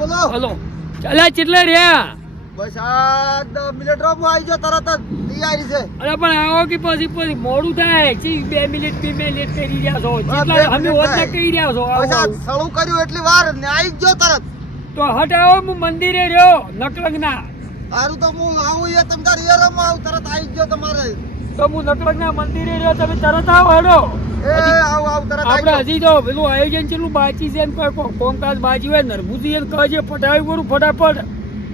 બોલો હલો ચાલે કેટલે રહ્યા બસ આ 10 મિનિટ માં આવી જાવ તરત જ તૈયારી છે અરે પણ આવો કે પછી મોડું થાય 2 મિનિટ કરી રહ્યા છો કેટલા અમે ઓછા કહી રહ્યા છો બસ આ સળું કર્યું એટલી વાર ને આવી જ જો તરત તો હટાવો હું મંદિરે રહ્યો નકલંગના સારું તો હું આવું એ તમ તાર એરમાં આવું તરત આવી જ જો તમારે તો હું નકલંગના મંદિરે રહ્યો તમે તરત આવો હેડો આવું તરત આપણે હજી તો પેલું આયોજન કેટલું બાકી છે ને કોઈ કોમકાજ બાજી હોય નરભુજી એને કહેજે પટાવી કરું ફટાફટ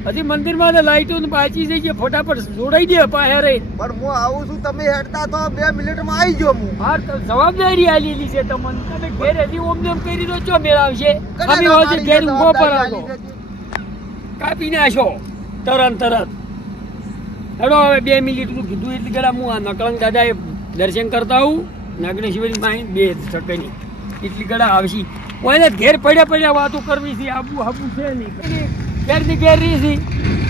હજી મંદિરમાં લાઈટો બાજી છે જે ફટાફટ જોડાઈ દે પાસે રહી પણ હું આવું છું તમે હેડતા તો 2 મિનિટમાં આવી ગયો હું હા તો જવાબદારી આલેલી છે તમને તમે ઘેર હજી ઓમ જેમ કરી દો છો મેળાવશે અમે હોજે ઘેર ઊભો પર આવો કાપી નાખો તરત હેડો હવે 2 મિનિટ નું કીધું એટલે ગળા હું આ નકળંગ દાદાએ દર્શન કરતા આવું નાગેશ્વરી માં 2 સેકન્ડ એટલી ગળા આવશી કોઈને ઘેર પડ્યા વાતો કરવી છે આબુ છે નહીં ઘેર રહી છે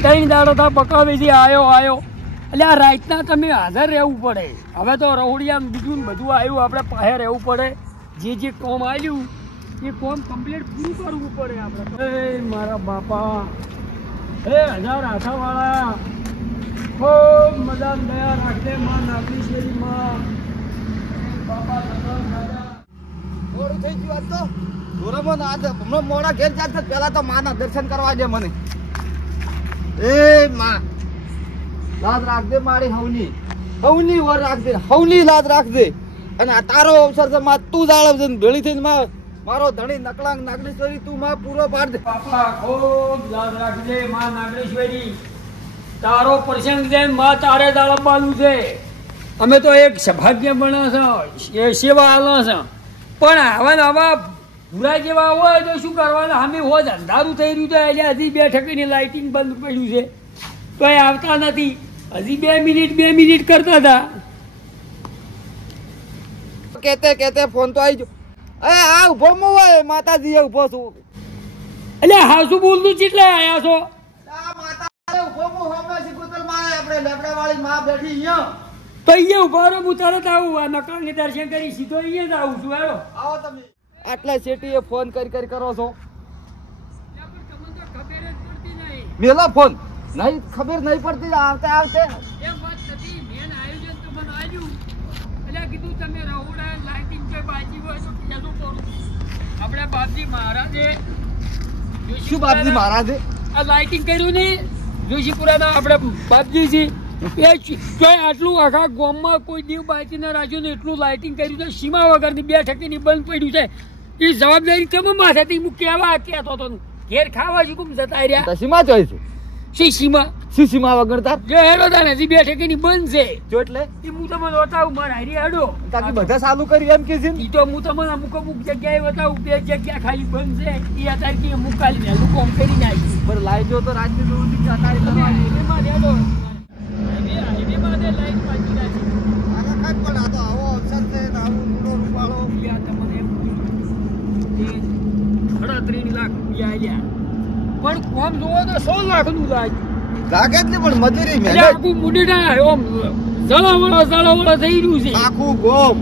3 દાડો થા બકાવે છે આયો એટલે આ રાતના તમે હાજર રહેવું પડે હવે તો રહોડિયા બીજું બધું આવ્યું આપણે પાસે રહેવું પડે જે કોમ આવ્યું એ કોમ કમ્પ્લીટ પૂરું કરવું પડે આપણે મારા બાપા હે 1000 આઠાવાળા ખૂબ મજા દયા રાખે માં નાગેશ્વરી માં બાપા મોડું થઈ ગયું આજ તો ધોરામાં આજ હમણાં મોડા ઘેર જાત પેલા તો માના દર્શન કરવા દે મને એ માં લાજ રાખજે મારી હવની વર રાખજે હવની લાજ રાખજે અને આ તારો અવસર છે માં તું જાળવજે ભેળી થઈને મારો ધણી નકળંગ નાગેશ્વરી તું માં પૂરો પાડ દે બાપા ખૂબ લાજ રાખજે માં નાગેશ્વરી તારો પ્રસંગ છે માં તારે જાળવવાનું છે અમે તો એક સૌભાગ્ય બન્યા છે સેવા આલા છે પણ આવા ભૂરા જેવા હોય તો શું કરવાનું અમે હોજ અંધારું થઈ રહ્યું તો એટલે હજી 2 ટકાની લાઇટિંગ બંધ પડ્યું છે તો એ આવતા નથી હજી 2 મિનિટ કરતા હતા કેતે ફોન તો આવી ગયો આ ઉભો મો હોય માતાજી ઉભો છું એટલે હા શું બોલતું એટલે આયા છો આ માતા ઉભો મો હોમે સિકોતર માં આપણે લેબડા વાળી માં બેઠી અહીંયા તો અહીંયા ઉભા રહો હું તરત આવું આ નકળને દર્શન કરી સીધો અહીંયા જ આવું છું હેડો આવો તમે આટલા સેટીએ ફોન કરી કરો છો મેલા ફોન નહીં ખબર નહીં પડતી આવતે એમ વાત નથી મેન આયોજન તો મને આવ્યું એટલે કીધું તમે રહોડા લાઇટિંગ કે બાજી હોય તો કેજો કરું આપણે બાપજી મહારાજે શું બાપજી મહારાજે આ લાઇટિંગ કર્યું ને જોશીપુરાના આપણે બાપજી છે આટલું આખા ગામમાં કોઈ દીવ બાજી ના રાખ્યું ને એટલું લાઇટિંગ કર્યું છે સીમા વગરની 2 ટકાની બંધ પડ્યું છે એ જવાબદારી તમે માથેથી હું કહેતો હતો ઘેર ખાવા જ ગુમ જતા રહ્યા સીમા ચોય છે સીમા વગર તાર જો હેડો તાને હજી 2 ટકાની બંધ છે જો એટલે એ હું તમને બતાવું મારા હારી હેડો તાકી બધા ચાલુ કરી એમ કે છે ઈ તો હું તમને અમુક જગ્યાએ બતાવું 2 જગ્યા ખાલી બંધ છે એ અત્યારે કે મુકાલી ને કોમ કરી નાખી પર લાઈજો તો રાતની દોડી જતારી કરવાની એમાં હેડો હાઈવે માં લાઈટ પાછી નાખી આગળ કાઈ પણ આ તો આવો અવસર છે ને આવું પૂરો રૂપાળો યા તમને એમ 3.5 લાખ રૂપિયા આલ્યા પણ કોમ જોવો તો 100 લાખ નું લાગે લાગે જ ને પણ મજૂરી મહેનત આખું મુડીડા ઓમ જળાવાળા થઈ રહ્યું છે આખું ગોમ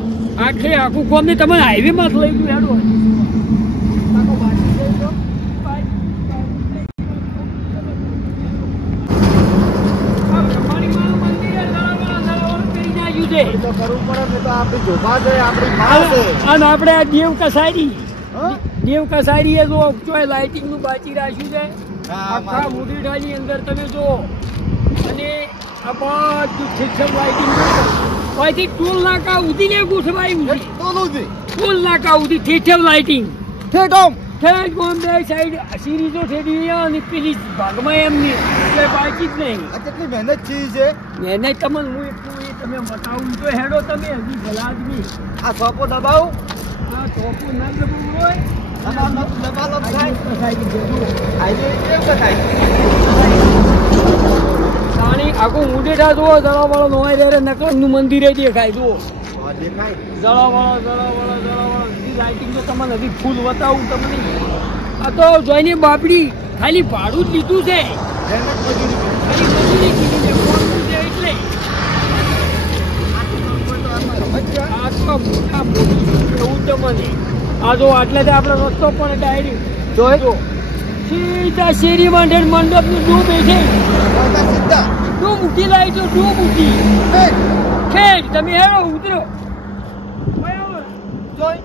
આખું ગોમ ને તમે હાઈવે માં લઈ ગયું હેડો આપણે આ દેવ કસારી એ જો લાઇટિંગ નું બાજી રાખ્યું છે આખા મુડીડાની અંદર તમે જો અને આ બધું ઠીક લાઇટિંગ અહીંથી ટોલ નાકા ઉધી ને ગોઠવાયું છે ટોલ નાકા ઉધી ઠેઠ લાઇટિંગ ઠેઠ ગોમ બે સાઈડ સિરીઝો ઠેડી અને પેલી ભાગમાં એમની એટલે બાકી જ નહીં કેટલી મહેનત છે મહેનત તમને હું એટલું તમે બતાવું તો હેડો તમે હજી ભલા આદમી આ સોપો દબાવું આ ટોપું ના દબાવું હોય આખું મુડેઠા જુઓ જળાવાળો નોવાઈ રે નકળનું મંદિરે દેખાય જુઓ જળાવાળા લાઇટિંગ તો તમને હજી ફૂલ બતાવું તમને આ તો જોઈને બાપડી ખાલી ભાડું જ લીધું છે એટલે આ તો મોટા એવું તો મને આ જો આટલે આપણે રસ્તો પણ ડાયરી જોઈ સીધા શેરી માંડે મંડપ નું ડૂબ બેઠે સીધા ડૂબ મૂકી લાવી તો ડૂબ મૂકી ખેડ તમે હેરો ઉતરો જોઈ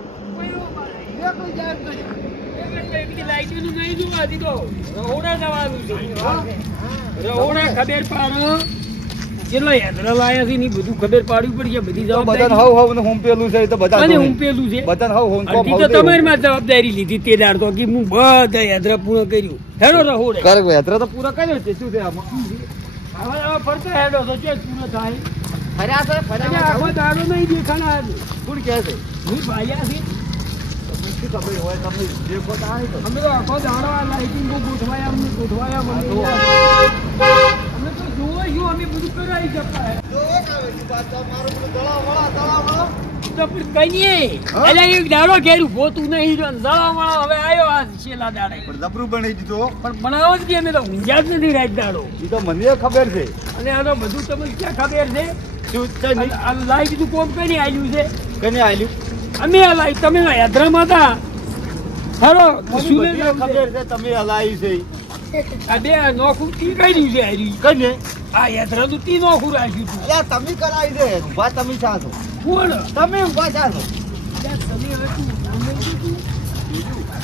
લાઈટનું નહીં જોવા દીધો રહોડા જવાનું છે રહોડા ખબર પાડો કેટલા યાત્રા લાયા છે ને બધું ખબર પાડવી પડશે બધી બધાને હવ હવ ને હુંપેલું છે તો બધા અને હુંપેલું છે બધાને હવ હવ અડધી તો તમારી માં જવાબદારી લીધી તે દાડ તો કે હું બધા યાત્રા પૂર્ણ કર્યું હેડો રહોડે કરે યાત્રા તો પૂરા કર્યો છે શું છે આમાં હવે ફરતા હેડો તો ચેક પૂરો થાય ફર્યા છે ફર્યા આખો દાડો નહીં દેખાના કોણ કહે છે હું ભાયા છે શું ખબર હોય તમે જે ખોટ આવે તો અમે તો આખો દાડો આ લાઇટિંગ ગોઠવાયા અમને ગોઠવાયા મને અમે તો જોવો છું અમે બધું કરાવી શકતા જો કાવેલી વાત મારું બધું દળાવ તો પણ કઈ નહીં એટલે એક દાડો ઘેરું પોતું નહીં જો જળાવાળો હવે આવ્યો આ છેલ્લા દાડે પણ જબરું બનાવી દીધો પણ બનાવો જ કે અમે તો ઊંઝા જ નથી રાત દાડો એ તો મને ખબર છે અને આનો બધું તમને ક્યાં ખબર છે શું છે નહીં આ લાઈટ નું કોમ કઈ આવ્યું છે કને આલ્યું અમે આ લાઈટ તમે યાત્રામાં હતા ખરો મને બધી ખબર છે તમે હલાવી છે આ બે નોખું તી કર્યું છે હારી કને આ યાત્રા નું તી નોખું રાખ્યું હતું અલ્યા તમે કરાવી દે ઉભા તમે શા છો કોણ તમે ઉભા શા છો તમે હવે તું સાંભળી લીધું?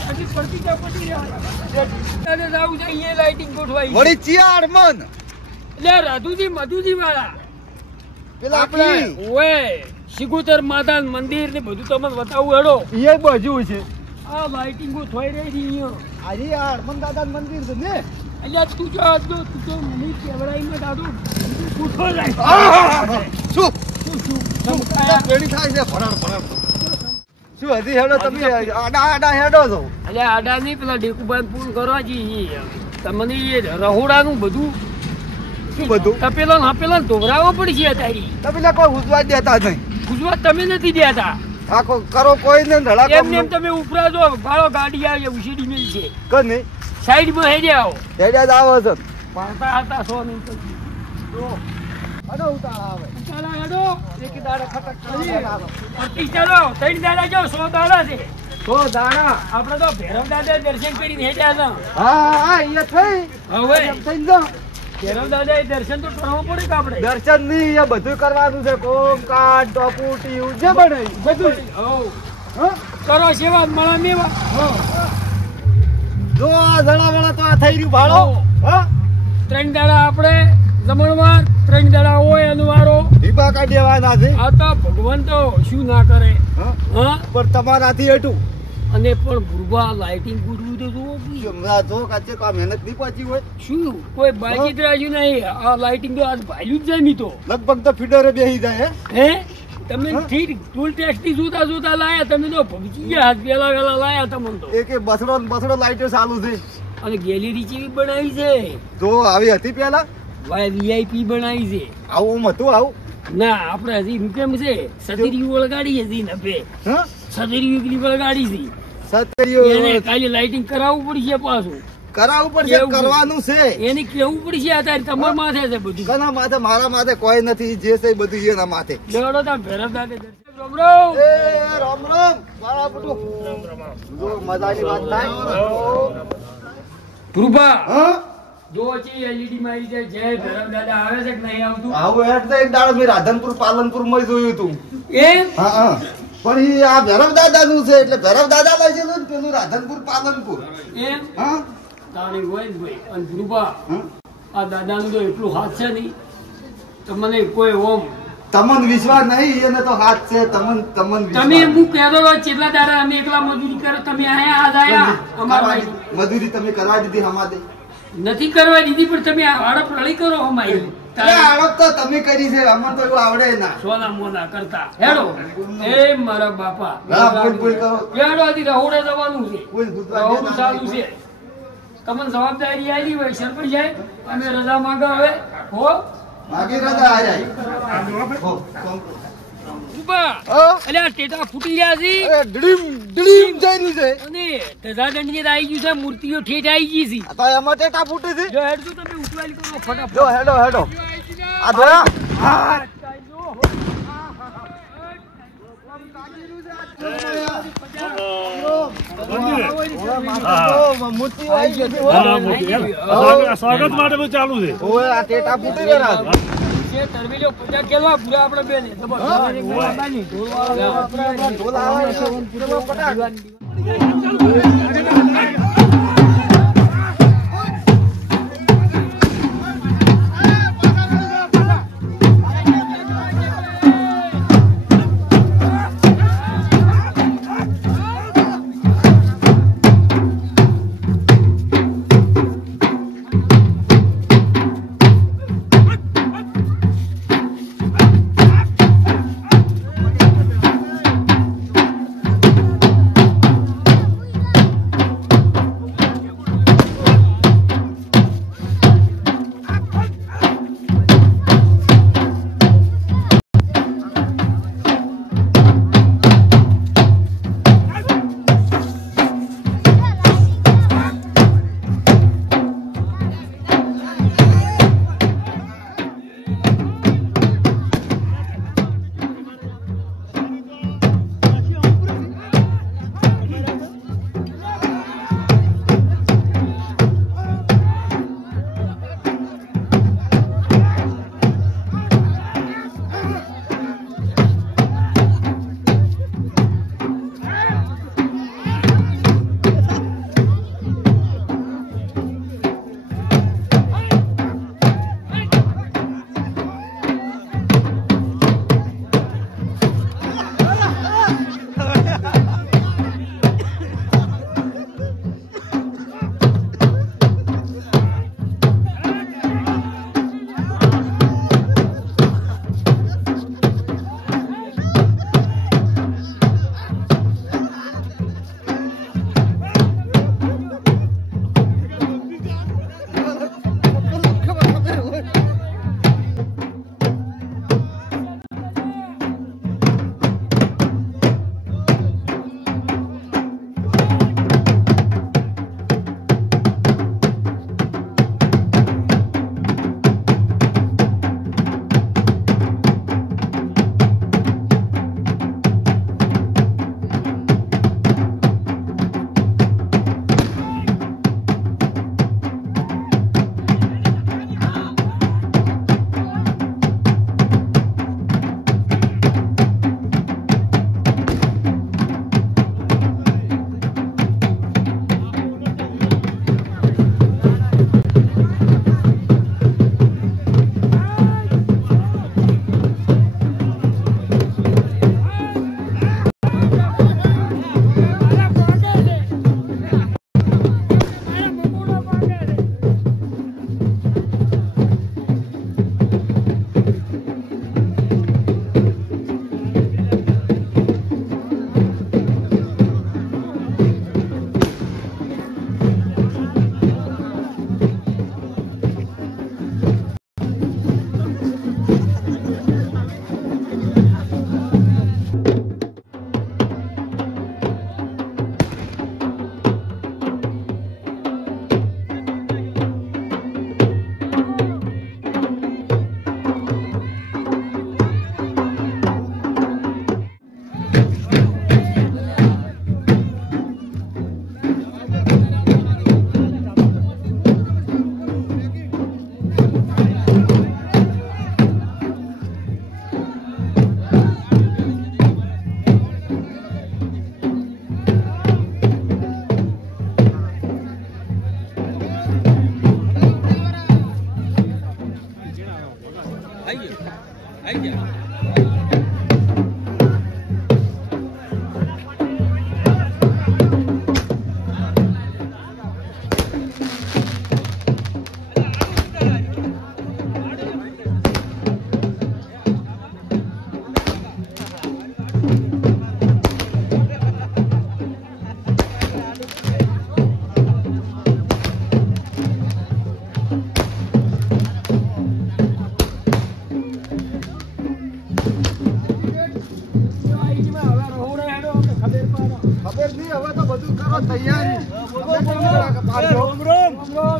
હજી પડતી ક્યાં પડી રહ્યા? તારે જાવું છે, અહીંયા લાઇટિંગ ગોઠવાઈ છે. વળી ચિયાડ મન એટલે રાધુજી મધુજી વાળા પેલા આપણે ઓય શિગુતર માતા મંદિર ને બધું તમને બતાવું હેડો એ બાજુ છે આ લાઇટિંગ ગોઠવાઈ રહી છે અહીંયા આજે આ હનુમાન દાદા મંદિર છે ને એટલે તું તો મને કેવડાઈને દાદુ ઉઠો જાય શું શું પેડી થાય છે ભરાડ ભરાડ શું હજી હેડો તમે આડા આડા હેડો છો એટલે આડા નહીં પેલા ડેકુબાઈ પૂર્ણ કરવા જઈએ તમને એ રહોડાનું બધું શું બધું તપેલા ધોવરાવો પડશે તારી તમે કોઈ ઉજવા દેતા નહીં ગુજરાત તમે નથી દેતા આખો કરો કોઈ ને ધડા એમ એમ તમે ઉપરા જો ભાડો ગાડી આવે ઉછીડી મિલ છે કને સાઈડમાં હેડે આવો હેડ્યા જ આવે છે પાડતા હતા 100 નહીં તો હડો ઉતાળા આવે ચાલો હેડો એક દાડે ખટક પરથી ચાલો 3 દાડા જાઓ 100 દાડા છે તો દાણા આપણે તો ભૈરવ દાદા દર્શન કરીને હેડ્યા હતા હા હા એ થઈ હવે થઈ જા ભૈરવ દાદા દર્શન તો કરવા પડે કે આપણે દર્શન ની એ બધું કરવાનું છે કોમ કાટ ટપુટી જે બને બધું હો કરો સેવા મળા મેવા જો આ જણાવાળા તો આ થઈ રહ્યું ભાડો હા 3 દાડા આપણે જમણવાર 3 દાડા હોય અનુવારો ઢીબા કાઢ્યાવાના છે આ તો ભગવાન તો શું ના કરે હા હા પણ તમારાથી હેઠું અને પણ ભૂરભા લાઇટિંગ ગોઠવું તો જુઓ હમણાં જો કાચે કા મહેનત નહીં પહોંચી હોય શું કોઈ બાકી જ રાખ્યું નહીં આ લાઇટિંગ તો આજ ભાલ્યું જ જાય નહીં તો લગભગ તો ફીડરે બેસી જાય હે તમે ઠીક ટૂલ ટેસ્ટથી જોતા લાયા તમે તો ભગજી ગયા હાથ પેલા લાયા તમને તો એક બસડો લાઈટો ચાલુ છે અને ગેલેરી જેવી બનાવી છે જો આવી હતી પેલા વીઆઈપી બનાવી છે આવું હતું આવું ના આપણે હજી રૂકેમ છે સતીરી વળગાડી હજી નભે હા સતીરી એકલી વળગાડી છે સત્તરીઓ એને ખાલી લાઇટિંગ કરાવવું પડશે પાછું કરાવવું પડશે કરવાનું છે એને કેવું પડશે અત્યારે તમારા માથે છે બધું કના માથે મારા માથે કોઈ નથી જે છે એ બધું એના માથે લેવડો તા ભેરવ દાદે રામ રામ એ રામ રામ મારા બટુ જો મજાની વાત થાય ધ્રુવા હા જો છે એલઈડી મારી છે જય ભેરવ દાદા આવે છે કે નહીં આવતું આવું એટલે એક દાડો મેં રાધનપુર પાલનપુર માં જોયું હતું એમ હા હા પણ ઈ આ ભૈરવ દાદા નું છે એટલે ભૈરવ દાદા લઈ છે ને પેલું રાધનપુર પાલનપુર એમ હા તાણી હોય ને ભાઈ અને ધ્રુવા હા? આ દાદાનું તો એટલું હાથ છે નહીં તમને કોઈ ઓમ તમન વિશ્વાસ નહીં એને તો હાથ છે તમન તમે વિશ્વાસ હું કહેતો હતો કેટલા દાડા અમે એકલા મજૂરી કરો તમે આયા આજ આયા અમારા મજૂરી તમે કરવા દીધી હમાદે નથી કરવા દીધી પણ તમે હડપ રળી કરો અમારી એટલે આડપ તો તમે કરી છે અમને તો એવું આવડે ના સોના મોના કરતા હેડો એ મારા બાપા હા, બોલ, બોલ કરો. હેડો હજી રહોડે જવાનું છે કોઈ ભૂતવા રહોડું દેતા ચાલુ નથી. છે તમને જવાબદારી આવી હોય સરપંચ સાહેબ અમે રજા માંગો હવે હો માગી રજા આ જાય હો, કોમ. ઉભા હા? એટલે આ ટેટા ફૂટી ગયા છે અરે ડ્રીમ ડ્રીમ જઈ રહ્યું છે અને ધજાદંડી આવી ગયું છે મૂર્તિઓ ઠેઠ આવી ગઈ છે આ તો એમાં ટેટા ફૂટી છે જો હેડ તમે ઉઠવાલી કરો ફટાફટ જો હેડો હેડો આ ધોયા હા કાઢી રહ્યું છે આ સ્વાગત માટે બધું ચાલુ છે. આ ટેટા ફૂટી ગયા તરવીલો 50 કિલો પૂરા આપણે બે ને ઢોલ આવે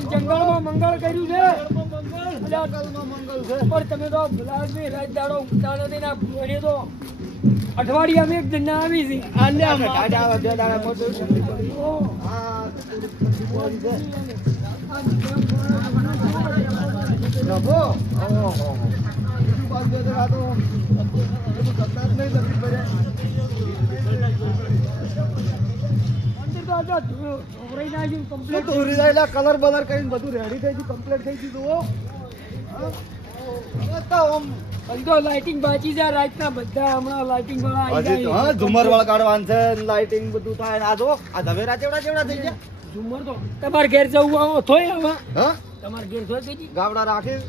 જંગલમાં મંગળ કર્યું છે પણ તમે તો લાલજી રાત દાડો ઉતારો દઈને આ ભૂરી તો અઠવાડિયામાં એક જણ આવી છે દાડા આવે, બે દાડા મોટું. હા, બોલી દે. જબો. ઓહો. બીજું બાજુ તો આ તો બધું કરતા જ નહીં તકલીફ પડે. મંદિર તો આજે ઢોરાઈ નાખ્યું શું complete. દોરી જાય એટલે કલર બલર કરીને બધું રેડી થઈ ગયું, કમ્પ્લીટ થઈ ગયું. હો. હા. હવે તો આમ હજી તો લાઇટિંગ બાકી છે રાતના બધા હમણાં લાઇટિંગ વાળા આવી હજી તો જાય. હા ઝુમર વળગાડવાનું છે, લાઇટિંગ બધું થાય. આ જો આ ધવેરા ચેવડા થઈ ગયા. ઝુમર તો તમારે ઘેર જવું આવો થોય આમાં હા તમારે ઘેર થોય કઈ ગાવડા રાખી.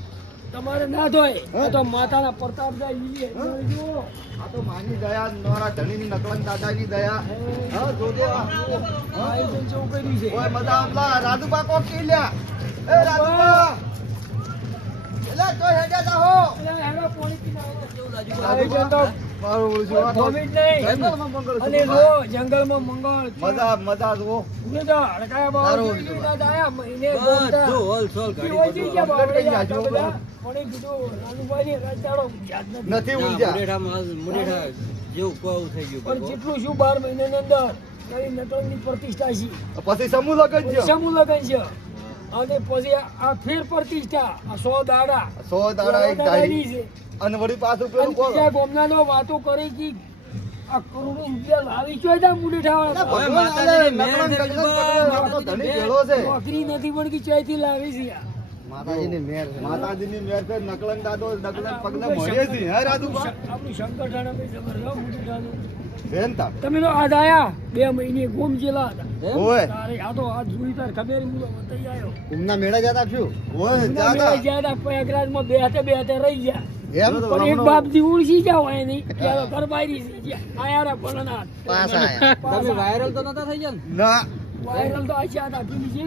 તમારે ના થોય હા? આ તો માતાના પ્રતાપ જાય લીએ હા? જુઓ. આ તો માની દયા, મારા ધણીની નકલન દાદાની દયા. હા જોજે આ. હા? આયોજન જેવું કર્યું છે ઓય મજા આવલા રાજુબા કોક કી લ્યા. એ રાજુબા એલા તો હેડ્યા તા હો. અરે હેડો પોણી પીને આવો. રાજુબા. આયોજન તો મારું ઓળખ્યું. આ તો કોવિડ નહીં. જંગલમાં મંગળ અને છે. જો જંગલમાં મંગળ છે. મજા જુઓ. ઉગે તો હડકાયા બાવા સારું જેવી હોય. રીતના દાયા મહિને ગોમતા. ઈ હોય છે કે બાવળે કરી આટલા નાખ્યો. બધા. કોણે કીધું રાજુભાઈને રસ્તાડો યાદ નથી. નથી ઊંઝા. પણ જેટલું શું 12 મહિનાની અંદર નવી નટવરની પ્રતિષ્ઠા છે પછી સમૂહ લગન છે. સમૂહ લગન છે અને પછી આ ફેર પ્રતિષ્ઠા આ 100 દાડા 100 દાડા એક દાડાની ધારી. છે અને વળી પાછું અને પેલું બોલો. બીજા ગામનાનો વાતો કરી કે આ કરોડો રૂપિયા લાવી ચોય તા મુંડેઠાવાળા ભગવાન આલે, નકલન ગગન પટેલ આપણો ધણી ભેળો છે. નોકરી નથી પણ કે ચોયથી લાવી છે આ. માતાજીની મેર છે. માતાજીની મેર છે. નકલન દાદો નકલન પગલે મળે છે. હે રાજુબા આપણું શંકર ઠાણા ભાઈ જબરદસ્ત મુંડેઠાનું. બેન તા તમે તો આજ આયા 2 મહિને ગોમ જેલા હતા ઓય તારે આ તો આ જોઈ તાર ખબર હું તો વતાઈ આવ્યો ઉમના મેળા જતા છું. ઓય જાતા જ્યાદા પ્રયાગરાજમાં બે હાથે રહી ગયા એમ તો પણ એક બાપજી ઉડસી જાવ હોય નહીં ત્યારે ઘરબારી સી ગયા આયારા ભણના પાસ આયા. તમે વાયરલ તો નતા થઈ ગયા ના વાયરલ તો આશા હતા પેલી જે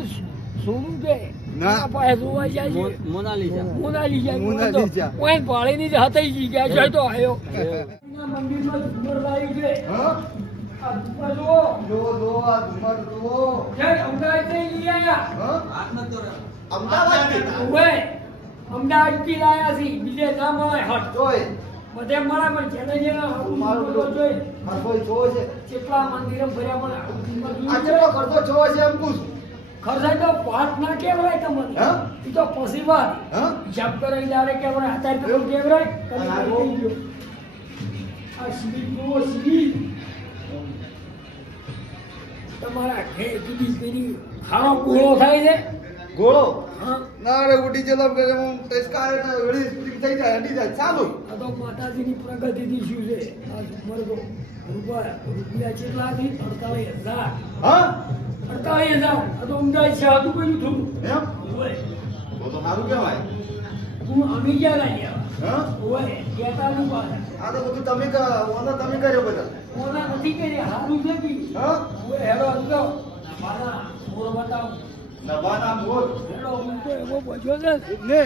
સોનું કે ના. એના પાસે જોવા જાય છે મોનાલિસા મોનાલિસા મોનાલિસા. કોઈ ભાળીની જ હતાઈ ગઈ ગયા છે તો આવ્યો મંદિરમાં ઝુમર લાવી છે હા આ ઝુમર જુઓ જો આ ઝુમર જો. જય અમદાવાદથી લઈ આવ્યા હા અમદાવાદ ઓવે અમદાવાદથી લાયા છે બીજે ના મળે હટ જોય બધે મળે પણ જેને જેને મારું મારું જોઈ હરખોય જો છે. કેટલા મંદિરો ભર્યા પણ આ કેટલો ખર્ચો છો છે એમ પૂછ. ખર્ચા તો વાત ના કહેવાય તમને હા? એ તો પછી વાત હા જપ કરે ત્યારે કહેવાય અત્યારે તો કહેવાય અને આ તમે કહી દો. આ શિબિર જુઓ શિબિર તમારા ઘેર જુદી પેલી ખારો ગોળો થાય છે ગોળો હા ના રે ઉડી જલો કે હું ટેસ્કારે ને વળી સ્પ્રિંગ થઈ જાય હડી જાય ચાલુ. આ તો માતાજીની પ્રગતિથી શું છે આ મરગો રૂપિયા કેટલા થી 48,000 હા 48,000 આ તો અમદાવાદ છે હતું કયું થોડું એમ હોય તો તો સારું કહેવાય. હું અમી ગયા લાગ્યા હા હોય કહેતા નહીં પાછા આ તો બધું તમે તમે કર્યો બધા. ઓના નથી કરી હારું છે કે હા હોય હેડો અંદરો મારા મોર બતાવું નભાના મોર હેડો હું તો એવો બજો છે ને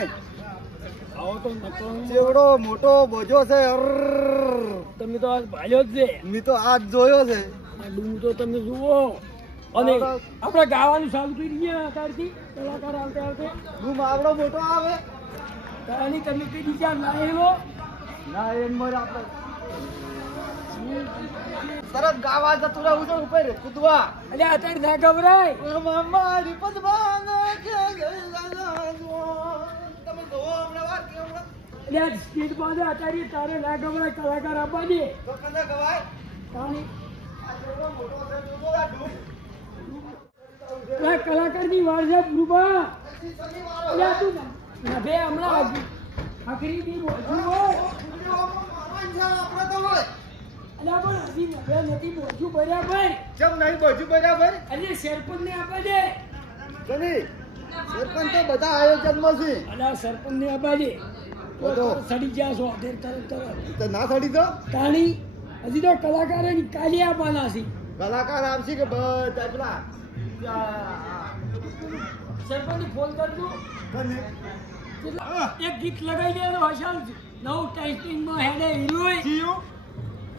આવો તો નકરો ચેવડો મોટો બોજો છે. તમે તો આજ ભાલ્યો જ છે મી તો આજ જોયો છે. આ ડૂમ તો તમે જુઓ અને આપણે ગાવાનું ચાલુ કરી દઈએ અત્યારથી કલાકાર આવતે આવતે રૂમ આવડો મોટો આવે. તાની તમે કઈ દીધા લાયેલો ના એમ મર આપણે તરત ગાવા જતું રહું છે ઉપર કૂદવા. એટલે અત્યારે ના ગભરાય મારી પદમાન કે તમે જોવો હમણાં વાત કે હમણાં એટલે આ સ્પીડ બાંધે અત્યારે તારે ના ગભરાય કલાકાર આપવા દે તો કને ગવાય. તાની આ ચેવડો મોટો છે જોજો આ ડૂબ. આ કલાકારની વાર છે રૂપા પછી શનિવારો એટલે તું ના બે હમણાં આખરી દી બોજુ હોય આપણે તો હોય એટલે પણ હજી નભે નથી બોજુ બરાબર કેમ નહીં બધું બરાબર. એટલે સરપંચને આપવા દે કની સરપંચ તો બધા આયોજનમાં છે. એટલે સરપંચને આપવા દે બધો. સડી ગયા છો તરત તો ના થડી તો તાણી હજી તો કલાકારો કાલી આપવાના છે કલાકાર આવશે કે બધા પેલા સરપંચ ફોન કરજો કને એક ગીત લગાવી દેવાનો હશાલ નવું ટેસ્ટિંગમાં હેડે હિરોય જીયો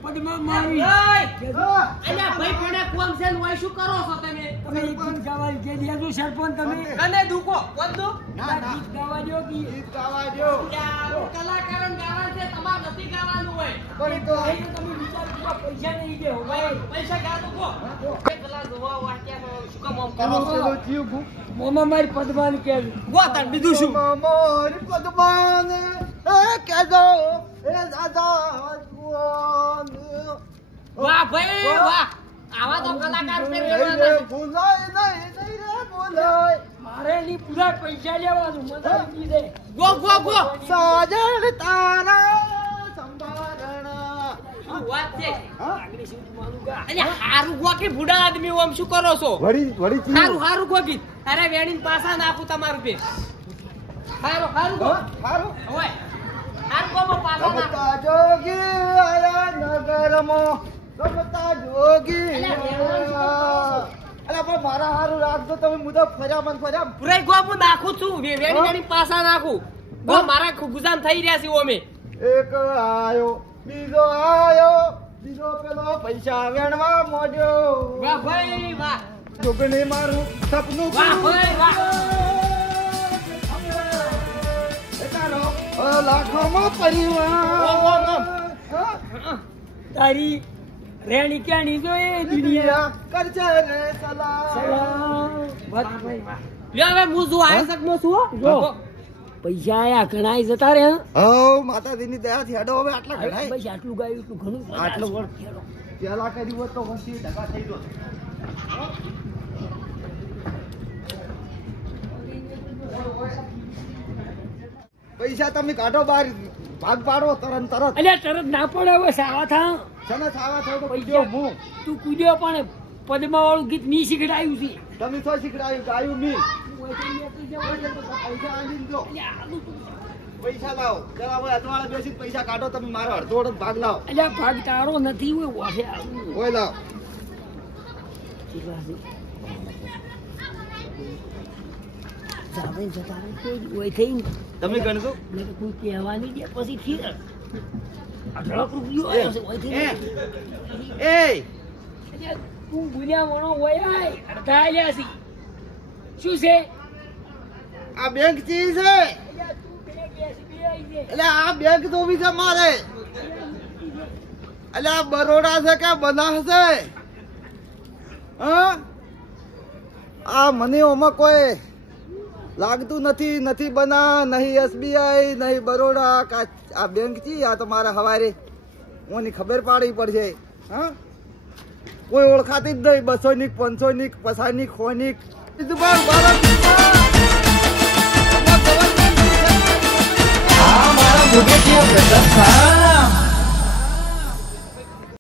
પગમાં મારી અલ્યા ભાઈ પણ કોમ છે ને ઓય શું કરો છો તમે તમે એક ગીત ગાવાની કે દેજો સરપંચ તમે અને દુકો કોણ દુ ના બધા ગીત ગાવા દ્યો કે ગીત ગાવા દ્યો. કલાકારોને ગાવાનું છે, તમારે નથી ગાવાનું હોય. પણ ઈ તો ભાઈ તો તમે વિચાર કરો, પૈસા નહીં દે હો ભાઈ. પૈસા ગાતો કો. એક કલાક જોવા વાટ્યા તો શું કામ આમ કરો પેલો છો? પેલો જીવ ભૂ. મોમાં મારી પદ્માને કહેવું. ગો તાર બીજું શું? મોરી પદ્માન એ કેજો એ દાદા જુવાન. વાહ ભાઈ વાહ. આવા તો કલાકાર છે નહીં રે ભૂલાય, નહીં રે ભૂલાય. મારે એની પૂરા પૈસા લેવાનું મને આપી દે. Go go go. સાજણ તારા સંભારણા. શું વાત છે? હા? આગળ શું માનું ગા. અલ્યા હારું ગો કે બુડા આદમી ઓમ શું કરો છો? વળી ચીવ. હારું હારું ગો ગીત. અરે વેણીને પાછા નાખું તમારું બે. હારું હારું ગો. હારું. ઓય. હારું ગો માં પાછા નાખું. રમતા જોગી આયા નગરમાં, રમતા જોગી અલ્યા, વેણવાનું શું કરો છો? અલ્યા પણ મારા હારું રાખજો તમે મુદા ફર્યા મન ફર્યા. પુરાઈ ગો હું નાખું છું. વેણી પાછા નાખું. ગો મારા ગુજામ થઈ રહ્યા છે ઓમે. એક આયો બીજો આયો બીજો પેલો પૈસા વેણવા મોડ્યો. વાહ ભાઈ વાહ. જોગણી મારું સપનું વાહ પૂરું. ભાઈ વાહ. એ તારો લાખોમાં પરિવાર. હા? તારી રેણી ક્યાંની જોઈએ દુનિયા. કરજે રે સલામ. સલામ. વાહ ભાઈ વાહ. લ્યો હવે હું શું આયોજકમાં છું હો. જો પૈસા આયા ઘણાય જતા રે હં? હઉ માતાજીની દયાથી હેડો હવે આટલા ઘણાય. બસ આટલું ગાયું એટલું ઘણું. આટલું વળ. પેલા કર્યું હોત તો 80% થઈ ગયો. પૈસા તમે કાઢો બહાર ભાગ પાડો તરત. અલ્યા તરત ના પડે હવે સાવા થા. છને સાવા થયો તો પૈસા. કૂદ્યો હું. તું કૂદ્યો પણ પદ્મા વાળું ગીત ની શીખડાયું છે. તમે શું શીખડાયું? ગાયું મી. અલ્યા, પૈસા આલીને દો. આલું તું. પૈસા લાવો. જરા હવે અજવાળે બેસીને પૈસા કાઢો તમે મારો અડધો અડધ ભાગ લાવો. અલ્યા ભાગ તારો નથી હોય વાસે આવું. ઓય લાવો. કેટલા છે? જાવે જતા રહે તે જ હોય થઈને. તમે ગણશો? એટલે કે કોઈ કહેવાની દે પછી ખીર. અઢળક રૂપિયો આવ્યો છે હોય થઈને. એ અલ્યા, તું ગુન્યા વણો હોય આય. અડધા આલ્યા છે. શું છે? આ બેંક ચી છે? અલ્યા, તું બે બેસી બે આઈ છે. એટલે આ બેંક જોવી છે મારે. એટલે આ બરોડા છે કે બનાસ છે? હા? આ મને ઓમાં કોઈ લાગતું નથી બના, નહીં SBI, નહીં બરોડા. આ બેંક ચી? આ તો મારે હવારે ઓની ખબર પાડવી પડશે. હા? કોઈ ઓળખાતી જ નહીં. 200 ની 500 ની 50 ની 100 ની. બીજું બાર આ મારા મુકેશી પ્રદર્શન